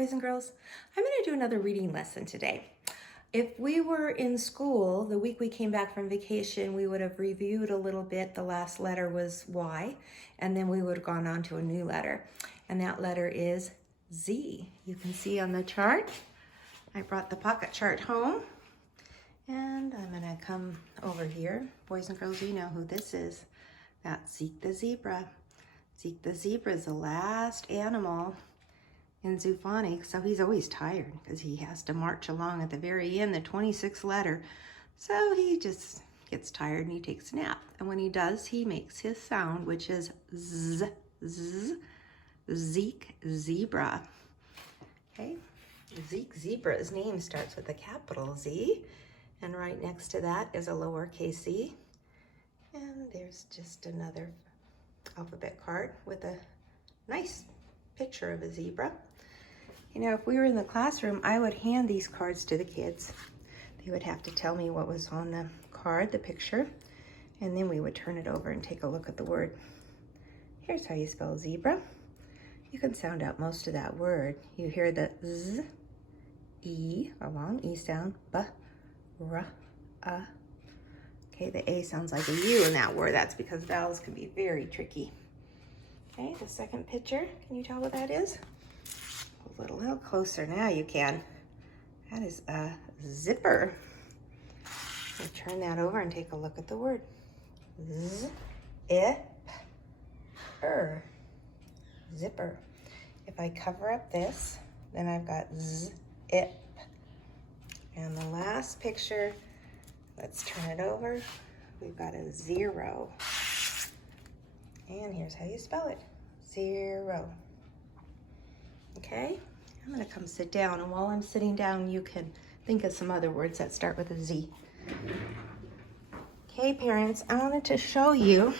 Boys and girls, I'm going to do another reading lesson today. If we were in school, the week we came back from vacation, we would have reviewed a little bit. The last letter was Y, and then we would have gone on to a new letter. And that letter is Z. You can see on the chart. I brought the pocket chart home. And I'm going to come over here. Boys and girls, you know who this is. That's Zeke the zebra. Zeke the zebra is the last animal in Zoophonics, so he's always tired because he has to march along at the very end, the 26th letter. So he just gets tired and he takes a nap. And when he does, he makes his sound, which is Z, Z, Zeke zebra. Okay, Zeke zebra's name starts with a capital Z, and right next to that is a lowercase z. And there's just another alphabet card with a nice picture of a zebra. You know, if we were in the classroom, I would hand these cards to the kids. They would have to tell me what was on the card, the picture, and then we would turn it over and take a look at the word. Here's how you spell zebra. You can sound out most of that word. You hear the Z, E, a long E sound, B, R, A. Okay, the A sounds like a U in that word. That's because vowels can be very tricky. Okay, the second picture, can you tell what that is? A little closer now you can. That is a zipper. So turn that over and take a look at the word. Z-I-P-R. Zipper. If I cover up this, then I've got Z-I-P. And the last picture, let's turn it over. We've got a 0. And here's how you spell it. 0. Okay, I'm gonna come sit down, and while I'm sitting down, you can think of some other words that start with a Z. Okay, parents, I wanted to show you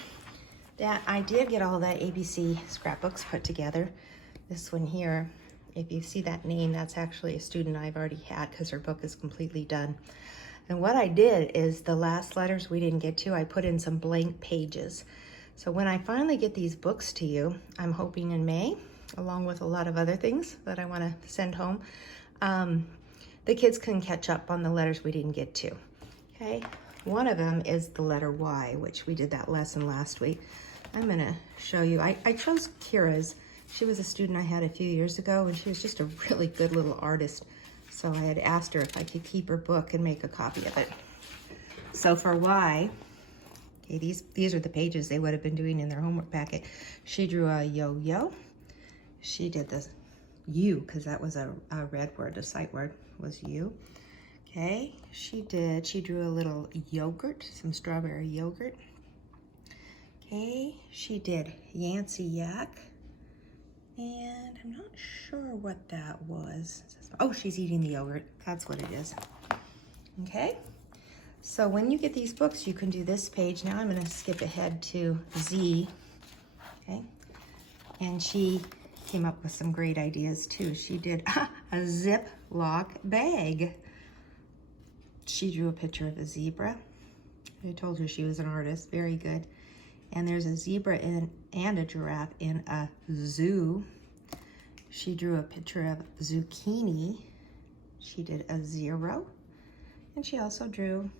that I did get all that ABC scrapbooks put together. This one here, if you see that name, that's actually a student I've already had because her book is completely done. And what I did is the last letters we didn't get to, I put in some blank pages. So when I finally get these books to you, I'm hoping in May, along with a lot of other things that I want to send home, the kids can catch up on the letters we didn't get to. Okay, one of them is the letter Y, which we did that lesson last week. I'm going to show you. I chose Kira's. She was a student I had a few years ago, and she was just a really good little artist. So I had asked her if I could keep her book and make a copy of it. So for Y, okay, these are the pages they would have been doing in their homework packet. She drew a yo-yo. She did this U, because that was a red word, a sight word was U. Okay, she drew a little yogurt, some strawberry yogurt. Okay, she did Yancey Yak. And I'm not sure what that was. Oh, she's eating the yogurt. That's what it is. Okay, so when you get these books, you can do this page. Now I'm gonna skip ahead to Z, okay? And she came up with some great ideas too. She did a Ziploc bag. She drew a picture of a zebra. I told her she was an artist, very good. And there's a zebra and a giraffe in a zoo. She drew a picture of zucchini. She did a 0. And she also drew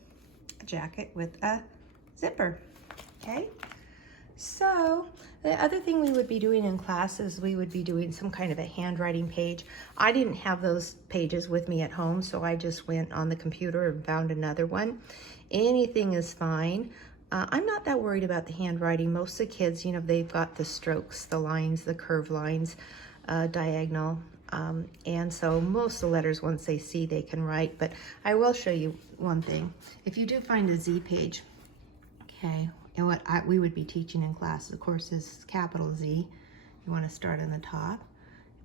a jacket with a zipper, okay? So the other thing we would be doing in class is we would be doing some kind of a handwriting page. I didn't have those pages with me at home, so I just went on the computer and found another one. Anything is fine. I'm not that worried about the handwriting. Most of the kids, you know, they've got the strokes, the lines, the curved lines, diagonal. And so most of the letters, once they see, they can write. But I will show you one thing. If you do find a Z page, okay, and what we would be teaching in class, of course, is capital Z. You want to start on the top,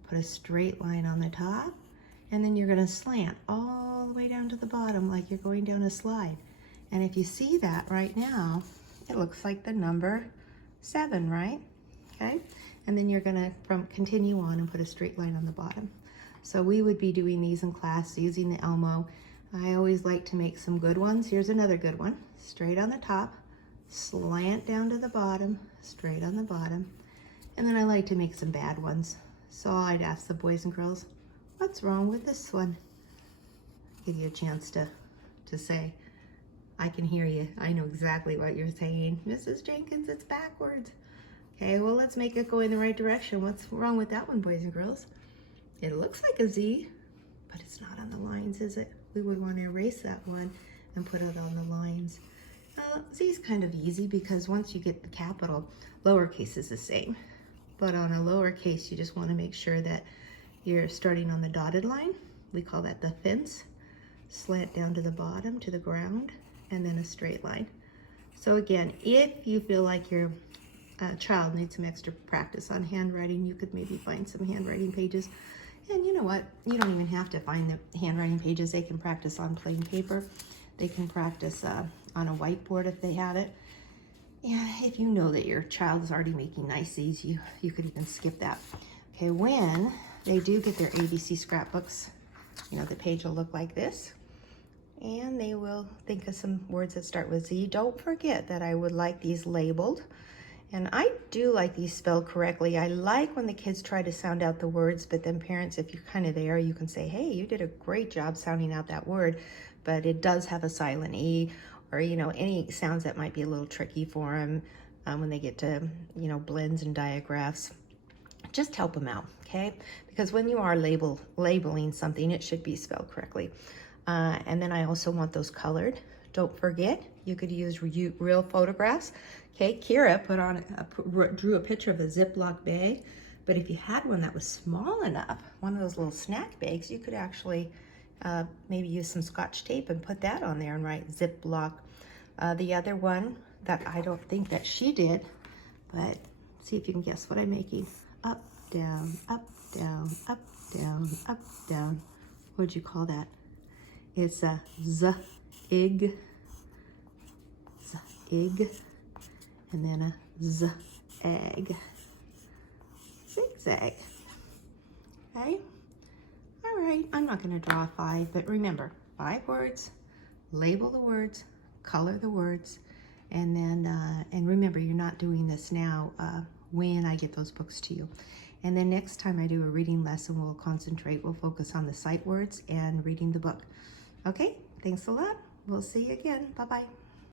put a straight line on the top, and then you're going to slant all the way down to the bottom like you're going down a slide. And if you see that right now, it looks like the number 7, right? Okay, and then you're gonna continue on and put a straight line on the bottom. So we would be doing these in class using the Elmo. I always like to make some good ones. Here's another good one. Straight on the top, slant down to the bottom, straight on the bottom. And then I like to make some bad ones. So I'd ask the boys and girls, What's wrong with this one? Give you a chance to say, I can hear you. I know exactly what you're saying. Mrs. Jenkins, it's backwards. Okay, well, let's make it go in the right direction. What's wrong with that one, boys and girls? It looks like a Z, but it's not on the lines, is it? We would want to erase that one and put it on the lines. Z is kind of easy because once you get the capital, lowercase is the same. But on a lowercase, you just want to make sure that you're starting on the dotted line. We call that the fence. Slant down to the bottom, to the ground, and then a straight line. So again, if you feel like your child needs some extra practice on handwriting, you could maybe find some handwriting pages. And you know what? You don't even have to find the handwriting pages. They can practice on plain paper. They can practice on a whiteboard if they have it. And if you know that your child is already making nice Z's, you could even skip that. Okay, when they do get their ABC scrapbooks, you know, the page will look like this. And they will think of some words that start with Z. Don't forget that I would like these labeled. And I do like these spelled correctly. I like when the kids try to sound out the words, but then parents, if you're kind of there, you can say, hey, you did a great job sounding out that word, but it does have a silent E, or, you know, any sounds that might be a little tricky for them when they get to, you know, blends and digraphs. Just help them out, okay? Because when you are labeling something, it should be spelled correctly. And then I also want those colored. Don't forget, you could use real photographs. Okay, Kira drew a picture of a Ziploc bag, but if you had one that was small enough, one of those little snack bags, you could actually maybe use some Scotch tape and put that on there and write Ziploc. The other one that I don't think that she did, but see if you can guess what I'm making. Up, down, up, down, up, down, up, down. What would you call that? It's a Z-ig, Z-ig, and then a Z-egg, zigzag, okay? All right, I'm not gonna draw 5, but remember, 5 words, label the words, color the words, and then, and remember, you're not doing this now when I get those books to you. And then next time I do a reading lesson, we'll focus on the sight words and reading the book. Okay, thanks a lot. We'll see you again. Bye-bye.